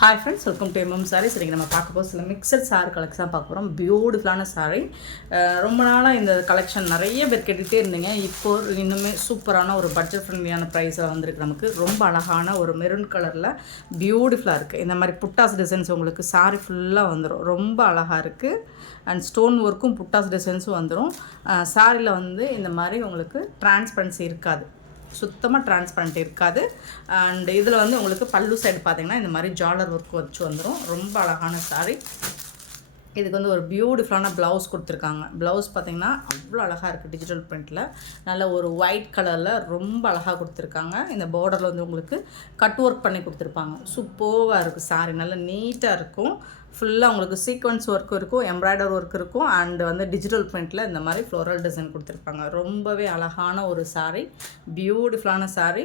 Hi friends, welcome to MM Sarees. இன்றைக்கி நம்ம பார்க்க போகிற சில மிக்சட் சாரி கலெக்ஷன் தான் பார்க்க போகிறோம். பியூட்டிஃபுல்லான சாரி. ரொம்ப நாளாக இந்த கலெக்ஷன் நிறைய பேர் கேட்டுகிட்டே இருந்தீங்க. இப்போ இன்னுமே சூப்பரான ஒரு பட்ஜெட் ஃப்ரெண்ட்லியான ப்ரைஸில் வந்திருக்கு. நமக்கு ரொம்ப அழகான ஒரு மெரூன் கலரில் பியூட்டிஃபுல்லாக இருக்குது. இந்த மாதிரி புட்டாஸ் டிசைன்ஸ் உங்களுக்கு சாரி ஃபுல்லாக வந்துடும். ரொம்ப அழகாக இருக்குது. அண்ட் ஸ்டோன் ஒர்க்கும் புட்டாஸ் டிசைன்ஸும் வந்துடும். சாரியில் வந்து இந்த மாதிரி உங்களுக்கு டிரான்ஸ்பரன்சி இருக்காது, சுத்தமாக டிரான்ஸ்பரண்ட் இருக்காது. அண்ட் இதில் வந்து உங்களுக்கு பல்லு சைடு பார்த்திங்கன்னா இந்த மாதிரி ஜாலர் ஒர்க் வச்சு வந்துடும். ரொம்ப அழகான சாரி. இதுக்கு வந்து ஒரு பியூட்டிஃபுல்லான ப்ளவுஸ் கொடுத்துருக்காங்க. ப்ளவுஸ் பார்த்திங்கன்னா அவ்வளோ அழகாக இருக்குது. டிஜிட்டல் பிரிண்ட்டில் நல்ல ஒரு ஒயிட் கலரில் ரொம்ப அழகாக கொடுத்துருக்காங்க. இந்த பார்டரில் வந்து உங்களுக்கு கட் ஒர்க் பண்ணி கொடுத்துருப்பாங்க. சூப்பராக இருக்குது சாரி. நல்லா நீட்டாக இருக்கும். ஃபுல்லாக உங்களுக்கு சீக்வன்ஸ் ஒர்க்கும் இருக்கும், எம்ப்ராய்டர் ஒர்க் இருக்கும். அண்டு வந்து டிஜிட்டல் பிரிண்ட்டில் இந்த மாதிரி ஃப்ளோரல் டிசைன் கொடுத்துருப்பாங்க. ரொம்பவே அழகான ஒரு சாரி, பியூட்டிஃபுல்லான சாரி.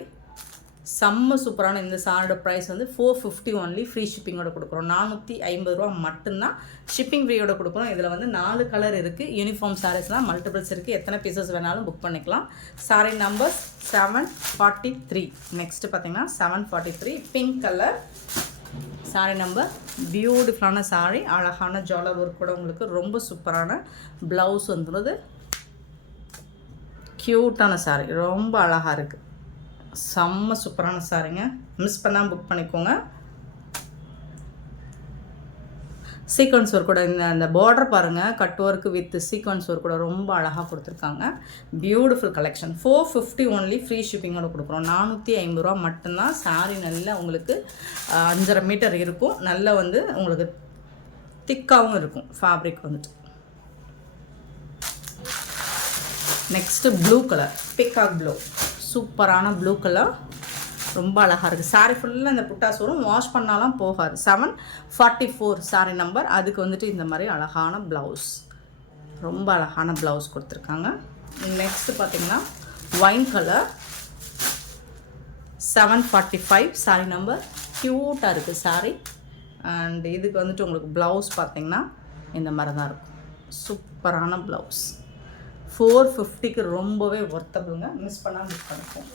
செம்ம சூப்பரான இந்த சாரியோட ப்ரைஸ் வந்து 450 ஒன்லி. ஃப்ரீ ஷிப்பிங்கோட கொடுக்குறோம். 450 ரூபா மட்டும்தான் ஷிப்பிங் ஃப்ரீயோட கொடுக்குறோம். இதில் வந்து 4 கலர் இருக்குது. யூனிஃபார்ம் சாரீஸ்லாம் மல்டிபிள்ஸ் இருக்குது. எத்தனை பீசஸ் வேணாலும் புக் பண்ணிக்கலாம். Sorry number 743. நெக்ஸ்ட்டு பார்த்திங்கன்னா 743 பிங்க் கலர் சாரி நம்பர். பியூட்டிஃபுல்லான சாரி, அழகான ஜாலர் ஒர்க் கூட உங்களுக்கு ரொம்ப சூப்பரான ப்ளவுஸ் வந்துடுது. க்யூட்டான சாரி, ரொம்ப அழகாக இருக்குது. செம்ம சூப்பரான சாரிங்க. மிஸ் பண்ணாமல் புக் பண்ணிக்கோங்க. சீக்வன்ஸ் ஒர்க் கூட இந்த பார்டர் பாருங்கள், cut work with sequins work கூட ரொம்ப அழகாக கொடுத்துருக்காங்க. Beautiful collection. 450 ஒன்லி. ஃப்ரீ ஷிப்பிங்கோட கொடுக்குறோம். 450 ரூபா மட்டும்தான். சாரி நல்லா உங்களுக்கு 5.5 மீட்டர் இருக்கும். நல்லா வந்து உங்களுக்கு திக்காகவும் இருக்கும் ஃபேப்ரிக் வந்துட்டு. Next blue colour, peacock blue. சூப்பரான ப்ளூ கலர், ரொம்ப அழகாக இருக்குது. சாரி ஃபுல்லாக இந்த புட்டாஸ் வரும், வாஷ் பண்ணாலாம் போகாது. 744 சாரி நம்பர். அதுக்கு வந்துட்டு இந்த மாதிரி அழகான ப்ளவுஸ், ரொம்ப அழகான ப்ளவுஸ் கொடுத்துருக்காங்க. நெக்ஸ்ட்டு பார்த்திங்கன்னா ஒயின் கலர், 745 சாரி நம்பர். க்யூட்டாக இருக்குது சாரி. அண்ட் இதுக்கு வந்துட்டு உங்களுக்கு ப்ளவுஸ் பார்த்திங்கன்னா இந்த மாதிரி தான் இருக்கும். சூப்பரான ப்ளவுஸ். 450க்கு ரொம்பவே ஒர்த்தபிளுங்க. மிஸ் பண்ணால் புக் பண்ணிப்போம்.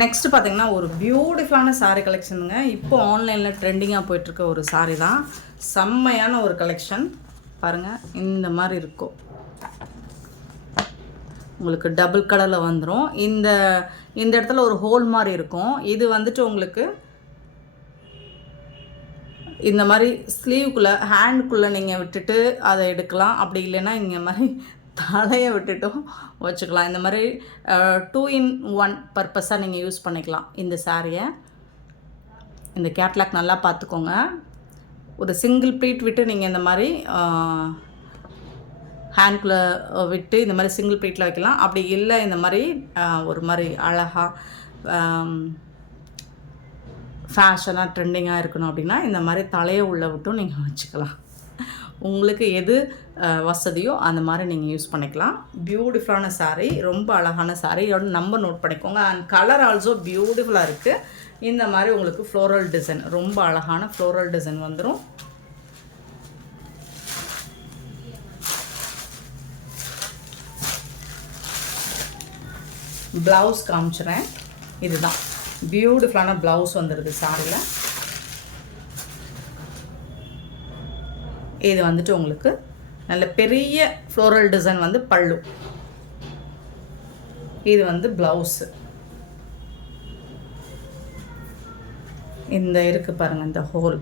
நெக்ஸ்ட்டு பார்த்திங்கன்னா ஒரு பியூட்டிஃபுல்லான சாரீ கலெக்ஷனுங்க. இப்போ ஆன்லைனில் ட்ரெண்டிங்காக போயிட்டுருக்க ஒரு சாரீ தான். செம்மையான ஒரு கலெக்ஷன் பாருங்கள். இந்த மாதிரி இருக்கும் உங்களுக்கு. டபுள் கலரில் வந்துடும். இந்த இடத்துல ஒரு ஹோல் மாதிரி இருக்கும். இது வந்துட்டு உங்களுக்கு இந்த மாதிரி ஸ்லீவுக்குள்ளே ஹேண்டுக்குள்ளே நீங்கள் விட்டுட்டு அதை எடுக்கலாம். அப்படி இல்லைன்னா இங்கே மாதிரி தலையை விட்டுட்டும் வச்சுக்கலாம். இந்த மாதிரி 2 in 1 பர்பஸாக நீங்கள் யூஸ் பண்ணிக்கலாம் இந்த சாரியை. இந்த கேட்லாக் நல்லா பார்த்துக்கோங்க. ஒரு சிங்கிள் ப்ளீட் விட்டு நீங்கள் இந்த மாதிரி ஹேண்ட்குள்ளே விட்டு இந்த மாதிரி சிங்கிள் ப்ளீட்டில் வைக்கலாம். அப்படி இல்லை இந்த மாதிரி ஒரு மாதிரி அழகாக ஃபேஷனாக ட்ரெண்டிங்காக இருக்கணும் அப்படின்னா இந்த மாதிரி தலையை உள்ளே விட்டும் நீங்கள் வச்சுக்கலாம். உங்களுக்கு எது வசதியோ அந்த மாதிரி நீங்கள் யூஸ் பண்ணிக்கலாம். பியூட்டிஃபுல்லான சாரீ, ரொம்ப அழகான சாரீ. இதோட நம்பர் நோட் பண்ணிக்கோங்க. அண்ட் கலர் ஆல்சோ பியூட்டிஃபுல்லாக இருக்குது. இந்த மாதிரி உங்களுக்கு ஃப்ளோரல் டிசைன், ரொம்ப அழகான ஃப்ளோரல் டிசைன் வந்துடும். ப்ளவுஸ் காமிச்சிறேன். இதுதான் பியூட்டிஃபுல்லான ப்ளவுஸ் வந்துடுது சாரியில். இது வந்துட்டு உங்களுக்கு நல்ல பெரிய ஃப்ளோரல் டிசைன் வந்து பல்லு. இது வந்து ப்ளவுஸு. இந்த இருக்குது பாருங்கள், இந்த ஹோல்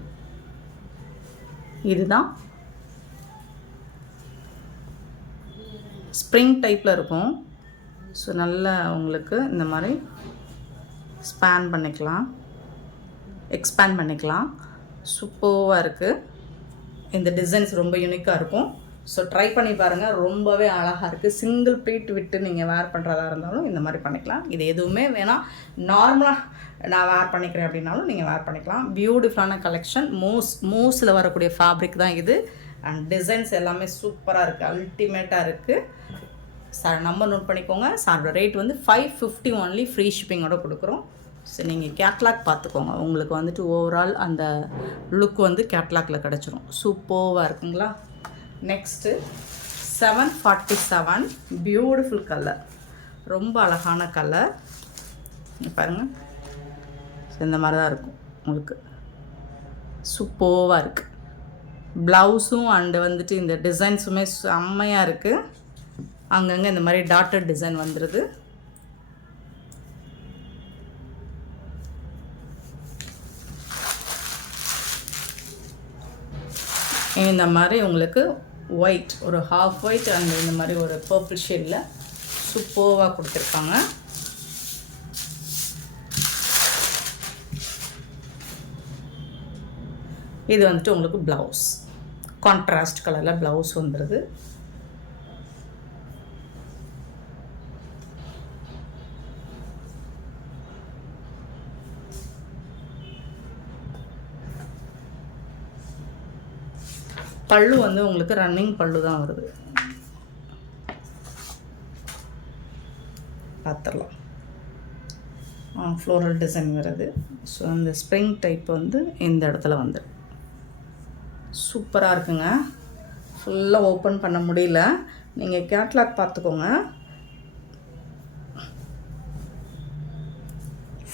இதுதான். ஸ்ப்ரிங் டைப்பில் இருக்கும். ஸோ நல்லா உங்களுக்கு இந்த மாதிரி ஸ்பேன் பண்ணிக்கலாம், எக்ஸ்பேண்ட் பண்ணிக்கலாம். சூப்பராக இருக்குது. இந்த டிசைன்ஸ் ரொம்ப யூனிக்காக இருக்கும். ஸோ ட்ரை பண்ணி பாருங்கள். ரொம்பவே அழகாக இருக்குது. சிங்கிள் ப்ளீட் விட்டு நீங்கள் வேர் பண்ணுறதா இருந்தாலும் இந்த மாதிரி பண்ணிக்கலாம். இது எதுவுமே வேணாம், நார்மலாக நான் வேர் பண்ணிக்கிறேன் அப்படின்னாலும் நீங்கள் வேர் பண்ணிக்கலாம். பியூட்டிஃபுல்லான கலெக்ஷன். மூஸில் வரக்கூடிய ஃபேப்ரிக் தான் இது. அண்ட் டிசைன்ஸ் எல்லாமே சூப்பராக இருக்குது, அல்டிமேட்டாக இருக்குது. சார் நம்பர் நோட் பண்ணிக்கோங்க. சாரோட ரேட் வந்து 550 ஒன்லி. ஃப்ரீ ஷிப்பிங்கோட கொடுக்குறோம். ஸோ நீங்கள் கேட்லாக் பார்த்துக்கோங்க. உங்களுக்கு வந்துட்டு ஓவரால் அந்த லுக் வந்து கேட்லாகில் கிடச்சிரும். சூப்பராக இருக்குங்களா. நெக்ஸ்ட்டு 747 பியூட்டிஃபுல் கலர், ரொம்ப அழகான கலர் பாருங்கள். இந்த மாதிரி தான் இருக்கும் உங்களுக்கு. சூப்பராக இருக்குது. ப்ளவுஸும் அண்டு வந்துட்டு இந்த டிசைன்ஸுமே செம்மையாக இருக்குது. அங்கங்கே இந்த மாதிரி டாட்டட் டிசைன் வந்துடுது. இந்த மாதிரி உங்களுக்கு ஒயிட், ஒரு ஹாஃப் ஒயிட் அண்ட் இந்த மாதிரி ஒரு பர்பிள் ஷேடில் சூப்பராக கொடுத்துருக்காங்க. இது வந்துட்டு உங்களுக்கு ப்ளவுஸ், கான்ட்ராஸ்ட் கலரில் ப்ளவுஸ் வந்துடுது. பல்லு வந்து உங்களுக்கு ரன்னிங் பல்லு தான் வருது, பார்த்துடலாம். ஃப்ளோரல் டிசைன் வருது. ஸோ அந்த ஸ்ப்ரிங் டைப் வந்து இந்த இடத்துல வந்து சூப்பராக இருக்குங்க. ஃபுல்லாக ஓப்பன் பண்ண முடியல, நீங்கள் கேட்லாக் பார்த்துக்கோங்க.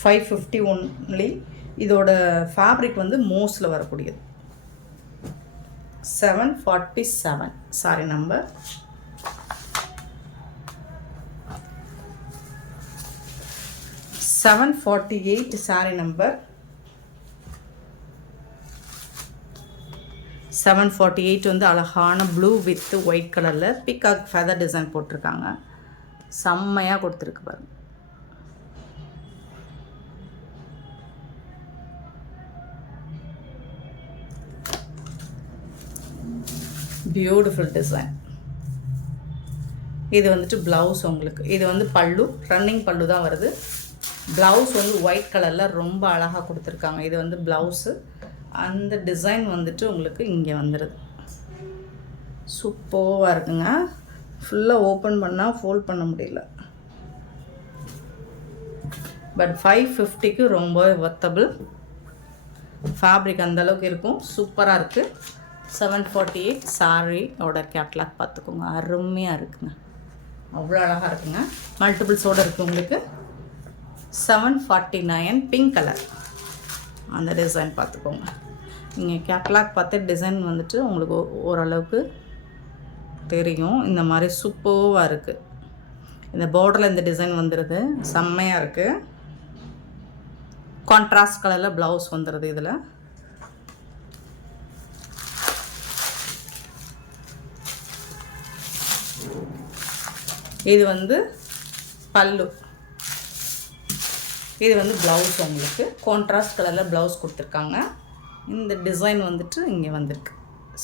550 ஒன்லி. இதோட ஃபேப்ரிக் வந்து மோஸில் வரக்கூடியது. 747 சாரி நம்பர். $748 sorry number. 748 வந்து அழகான ப்ளூ வித் ஒயிட் கலரில் பீகாக் ஃபெதர் டிசைன் போட்டிருக்காங்க. செம்மையாக கொடுத்துருக்கு பாருங்க. Beautiful design. இது வந்துட்டு ப்ளவுஸ் உங்களுக்கு. இது வந்து பல்லு, ரன்னிங் பல்லு தான் வருது. ப்ளவுஸ் வந்து ஒயிட் கலரில் ரொம்ப அழகாக கொடுத்துருக்காங்க. இது வந்து ப்ளவுஸு. அந்த டிசைன் வந்துட்டு உங்களுக்கு இங்கே வந்துடுது. சூப்பராக இருக்குங்க. ஃபுல்லாக ஓப்பன் பண்ணால் ஃபோல்ட் பண்ண முடியல. பட் 550க்கு ரொம்ப ஒர்த்தபிள். ஃபேப்ரிக் அந்தளவுக்கு இருக்கும். சூப்பராக இருக்குது. 748 சாரியோட கேட்லாக் பார்த்துக்கோங்க. அருமையாக இருக்குங்க, அவ்வளோ அழகாக இருக்குங்க. மல்டிபிள்ஸோடு இருக்குது உங்களுக்கு. 749 பிங்க் கலர். அந்த டிசைன் பார்த்துக்கோங்க. நீங்கள் கேட்லாக் பார்த்து டிசைன் வந்துட்டு உங்களுக்கு ஓரளவுக்கு தெரியும். இந்த மாதிரி சூப்பராக இருக்குது. இந்த பார்டரில் இந்த டிசைன் வந்துடுது. செம்மையாக இருக்குது. கான்ட்ராஸ்ட் கலரில் ப்ளவுஸ் வந்துடுது. இதில் இது வந்து பல்லு. இது வந்து ப்ளவுஸ் உங்களுக்கு. கான்ட்ராஸ்ட் கலரில் ப்ளவுஸ் கொடுத்துருக்காங்க. இந்த டிசைன் வந்துட்டு இங்கே வந்திருக்கு.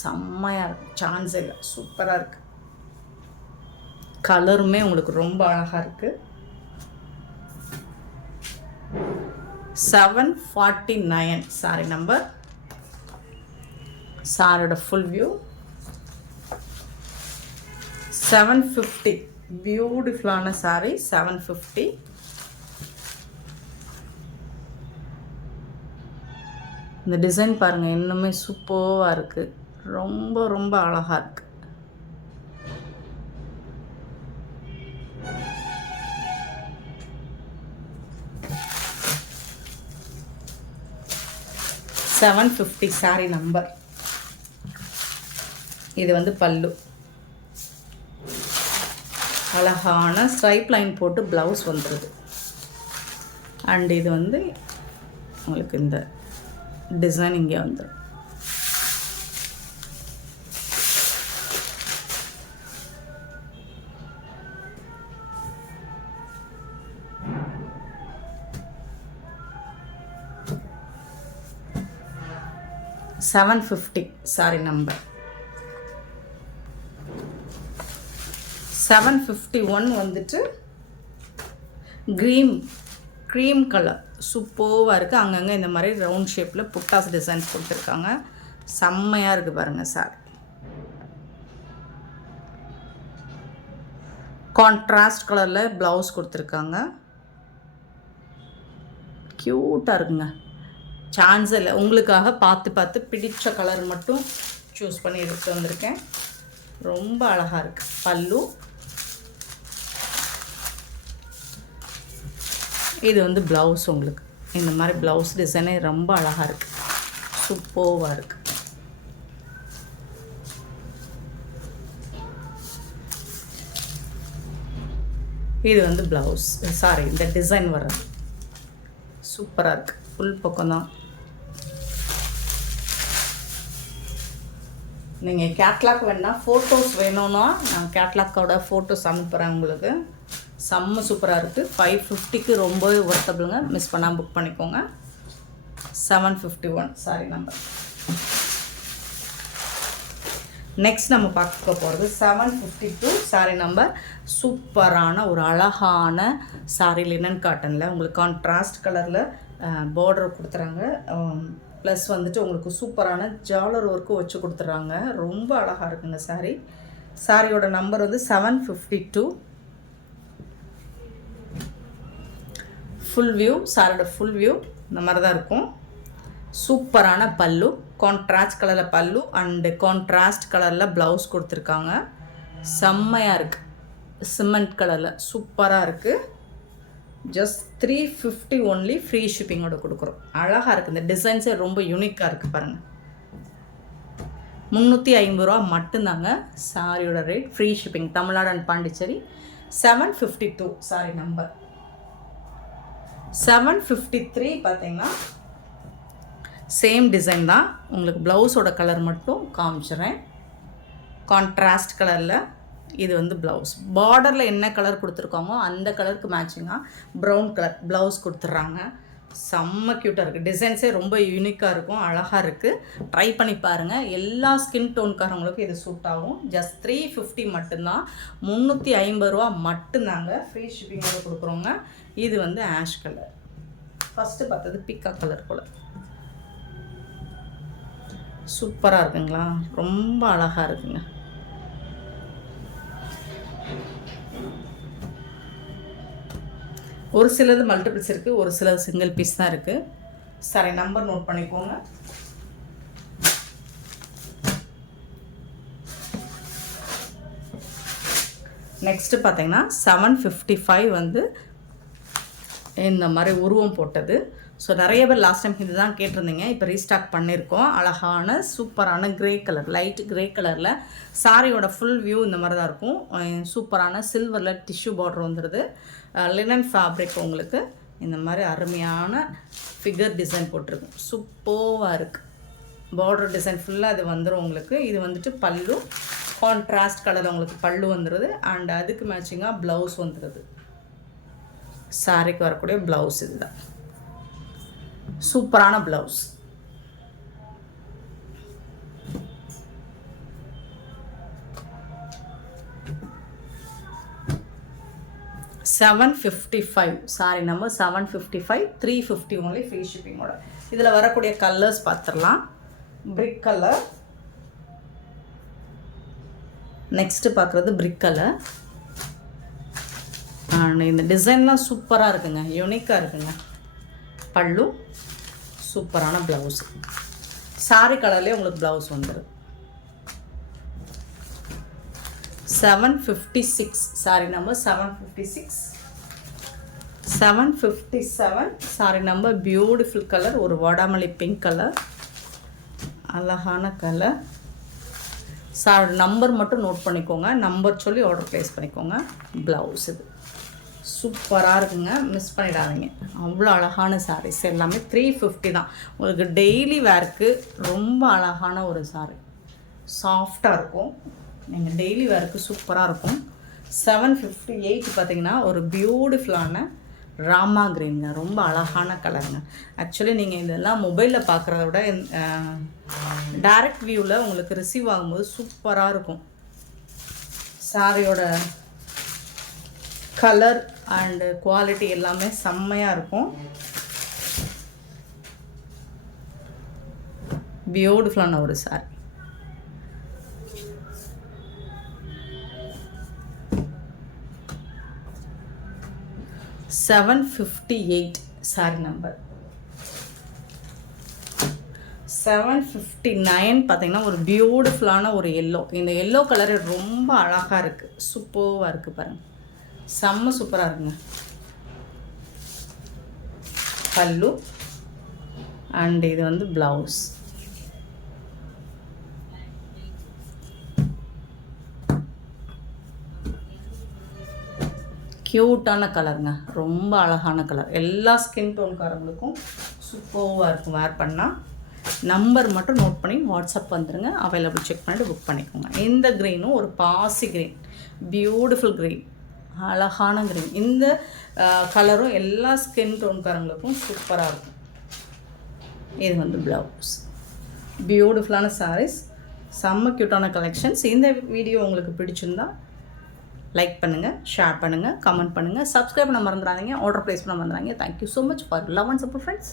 செம்மையாக இருக்குது, சான்ஸே இல்லை. சூப்பராக இருக்குது. கலருமே உங்களுக்கு ரொம்ப அழகாக இருக்குது. 749 சாரி நம்பர். சாரியோட ஃபுல் வியூ. 750 பியூட்டிஃபுல்லான சாரி. 750. இந்த டிசைன் பாருங்கள், இன்னுமே சூப்பராக இருக்குது. ரொம்ப ரொம்ப அழகாக இருக்குது. $750 சாரி நம்பர். இது வந்து பல்லு. அழகான ஸ்ட்ரைப் லைன் போட்டு ப்ளவுஸ் வந்துடுது. அண்ட் இது வந்து உங்களுக்கு இந்த டிசைன் இங்கே வந்துடும். $750 சாரி நம்பர். 751 வந்துட்டு க்ரீம் கலர். சூப்பராக இருக்குது. அங்கங்கே இந்த மாதிரி ரவுண்ட் ஷேப்பில் புட்டாஸ் டிசைன்ஸ் கொடுத்துருக்காங்க. செம்மையாக இருக்குது பாருங்கள் சார். கான்ட்ராஸ்ட் கலரில் ப்ளவுஸ் கொடுத்துருக்காங்க. க்யூட்டாக இருக்குங்க, சான்ஸ் இல்லை. உங்களுக்காக பார்த்து பிடிச்ச கலர் மட்டும் சூஸ் பண்ணி எடுத்து வந்திருக்கேன். ரொம்ப அழகாக இருக்குது. பல்லு. இது வந்து ப்ளவுஸ் உங்களுக்கு. இந்த மாதிரி ப்ளவுஸ் டிசைனே ரொம்ப அழகாக இருக்குது. சூப்பராக இருக்குது. இது வந்து ப்ளவுஸ், சாரி இந்த டிசைன் வர்றது சூப்பராக இருக்குது. ஃபுல் பக்கம் தான். நீங்கள் கேட்லாக் வேணால் ஃபோட்டோஸ் வேணும்னா நான் கேட்லாக்கோட ஃபோட்டோஸ் அனுப்புகிறேன் உங்களுக்கு. செம்ம சூப்பராக இருக்குது. 550க்கு ரொம்பவே ஒர்த்தபிளுங்க. மிஸ் பண்ணாமல் புக் பண்ணிக்கோங்க. 751 சாரி நம்பர். நெக்ஸ்ட் நம்ம பார்க்க போகிறது 752 சாரி நம்பர். சூப்பரான ஒரு அழகான சாரி லினன் காட்டனில் உங்களுக்கு கான்ட்ராஸ்ட் கலரில் பார்டர் கொடுத்துறாங்க. ப்ளஸ் வந்துட்டு உங்களுக்கு சூப்பரான ஜாலர் ஒர்க்கும் வச்சு கொடுத்துட்றாங்க. ரொம்ப அழகாக இருக்குங்க சாரீ. சாரியோட நம்பர் வந்து 752. ஃபுல் வியூ, சாரியோட ஃபுல் வியூ இந்த மாதிரி தான் இருக்கும். சூப்பரான பல்லு, கான்ட்ராஸ்ட் கலரில் பல்லு அண்டு கான்ட்ராஸ்ட் கலரில் ப்ளவுஸ் கொடுத்துருக்காங்க. செம்மையாக இருக்குது. சிமெண்ட் கலரில் சூப்பராக இருக்குது. Just 350 only. ஃப்ரீ ஷிப்பிங்கோட கொடுக்குறோம். அழகாக இருக்குது. இந்த டிசைன்ஸே ரொம்ப யூனிக்காக இருக்குது பாருங்கள். 350 ரூபா மட்டும்தாங்க சாரியோட rate. Free shipping Tamil Nadu and Pondicherry. 752 sorry number. 753 பார்த்தீங்கன்னா சேம் டிசைன் தான். உங்களுக்கு ப்ளவுஸோட கலர் மட்டும் காமிச்சிடுறேன். கான்ட்ராஸ்ட் கலரில் இது வந்து ப்ளவுஸ். பார்டரில் என்ன கலர் கொடுத்துருக்காமோ அந்த கலருக்கு மேட்சிங்காக ப்ரௌன் கலர் ப்ளவுஸ் கொடுத்துட்றாங்க. செம்ம க்யூட்டாக இருக்குது. டிசைன்ஸே ரொம்ப யூனிக்காக இருக்கும். அழகாக இருக்குது. ட்ரை பண்ணி பாருங்கள். எல்லா ஸ்கின் டோன்காரவங்களுக்கும் இது சூட் ஆகும். ஜஸ்ட் 350 மட்டும்தான். 350 ரூபா மட்டும்தாங்க. ஃப்ரீ ஷிப்பிங்கோட கொடுக்குறோங்க. இது வந்து ஆஷ் கலர். ஃபஸ்ட்டு பார்த்தது பிக்கா கலர் போல். சூப்பராக இருக்குங்களா? ரொம்ப அழகாக இருக்குங்க. ஒரு சிலது மல்டிபிள்ஸ் இருக்குது, ஒரு சிலது சிங்கிள் பீஸ் தான் இருக்குது. சரி, நம்பர் நோட் பண்ணிக்கோங்க. நெக்ஸ்ட்டு பார்த்தீங்கன்னா 755 வந்து இந்த மாதிரி உருவம் போட்டது. ஸோ நிறைய பேர் லாஸ்ட் டைம் இது தான் கேட்டிருந்தீங்க. இப்போ ரீஸ்டாக் பண்ணியிருக்கோம். அழகான சூப்பரான க்ரே கலர், லைட் க்ரே கலரில் சாரியோட ஃபுல் வியூ இந்த மாதிரி தான் இருக்கும். சூப்பரான சில்வரில் டிஷ்யூ பார்டர் வந்துடுது. லினன் ஃபேப்ரிக் உங்களுக்கு இந்த மாதிரி அருமையான ஃபிகர் டிசைன் போட்டிருக்கும். சூப்பராக இருக்குது. பார்டர் டிசைன் ஃபுல்லாக அது வந்துடும் உங்களுக்கு. இது வந்துட்டு பல்லு, கான்ட்ராஸ்ட் கலர் உங்களுக்கு பல்லு வந்துடுது. அண்ட் அதுக்கு மேட்சிங்காக ப்ளவுஸ் வந்துடுது. சாரிக்கு வரக்கூடிய ப்ளவுஸ் இதுதான். சூப்பரான blouse. $755 sorry number 755. 350 only free ஷிப்பிங்கோட. இதில் வரக்கூடிய கலர்ஸ் பார்த்துடலாம். பிரிக் கலர். நெக்ஸ்ட்டு பார்க்குறது பிரிக் கலர். இந்த டிசைன்லாம் சூப்பராக இருக்குங்க. யூனிக்காக இருக்குங்க. பல்லு, சூப்பரான ப்ளவுஸ். சாரி கலர்லேயே உங்களுக்கு ப்ளவுஸ் வந்துடும். 756 sorry number 756. 757 sorry number. Beautiful colour, ஒரு வாடாமல்லி பிங்க் கலர், அழகான கலர். சாரி நம்பர் மட்டும் நோட் பண்ணிக்கோங்க. நம்பர் சொல்லி ஆர்டர் ப்ளேஸ் பண்ணிக்கோங்க. ப்ளவுஸ் இது சூப்பராக இருக்குங்க. மிஸ் பண்ணிடாதீங்க. அவ்வளோ அழகான சாரீஸ் எல்லாமே 350 தான். உங்களுக்கு டெய்லி வேர்க்கு ரொம்ப அழகான ஒரு சாரீ. சாஃப்டாக இருக்கும். நீங்கள் டெய்லி வேர்க்கு சூப்பராக இருக்கும். 758 பார்த்தீங்கன்னா ஒரு பியூட்டிஃபுல்லான ராமா கிரீனுங்க. ரொம்ப அழகான கலருங்க. ஆக்சுவலி நீங்கள் இதெல்லாம் மொபைலில் பார்க்குறத விட டைரக்ட் வியூவில் உங்களுக்கு ரிசீவ் ஆகும்போது சூப்பராக இருக்கும். சாரியோட கலர் அண்டு குவாலிட்டி எல்லாமே செம்மையாக இருக்கும். பியூட்டிஃபுல்லான ஒரு சாரி. $758 sorry number. 759 பார்த்தீங்கன்னா ஒரு பியூட்டிஃபுல்லான ஒரு எல்லோ. இந்த எல்லோ கலர் ரொம்ப அழகாக இருக்குது. சூப்பராக இருக்குது பாருங்கள். செம்ம சூப்பராக இருக்குங்க. பல்லு அண்ட் இது வந்து ப்ளவுஸ். க்யூட்டான கலருங்க, ரொம்ப அழகான கலர். எல்லா ஸ்கின் டோன்காரங்களுக்கும் சூப்பராக இருக்கும் வேர் பண்ணால். நம்பர் மட்டும் நோட் பண்ணி வாட்ஸ்அப் வந்துடுங்க, அவைலபிள் செக் பண்ணிவிட்டு புக் பண்ணிக்கோங்க. இந்த க்ரீனும் ஒரு பாசி க்ரீன், பியூட்டிஃபுல் க்ரீன், அழகான க்ரீன். இந்த கலரும் எல்லா ஸ்கின் டோன்காரங்களுக்கும் சூப்பராக இருக்கும். இது வந்து ப்ளவுஸ். பியூட்டிஃபுல்லான சாரீஸ், செம்ம க்யூட்டான கலெக்ஷன்ஸ். இந்த வீடியோ உங்களுக்கு பிடிச்சிருந்தா லைக் பண்ணுங்கள், ஷேர் பண்ணுங்கள், கமெண்ட் பண்ணுங்கள், சப்ஸ்கிரைப் பண்ண மறந்துடாதீங்க, ஆர்டர் ப்ளேஸ் பண்ண மறந்துடாதீங்க. Thank you so much for love and support friends.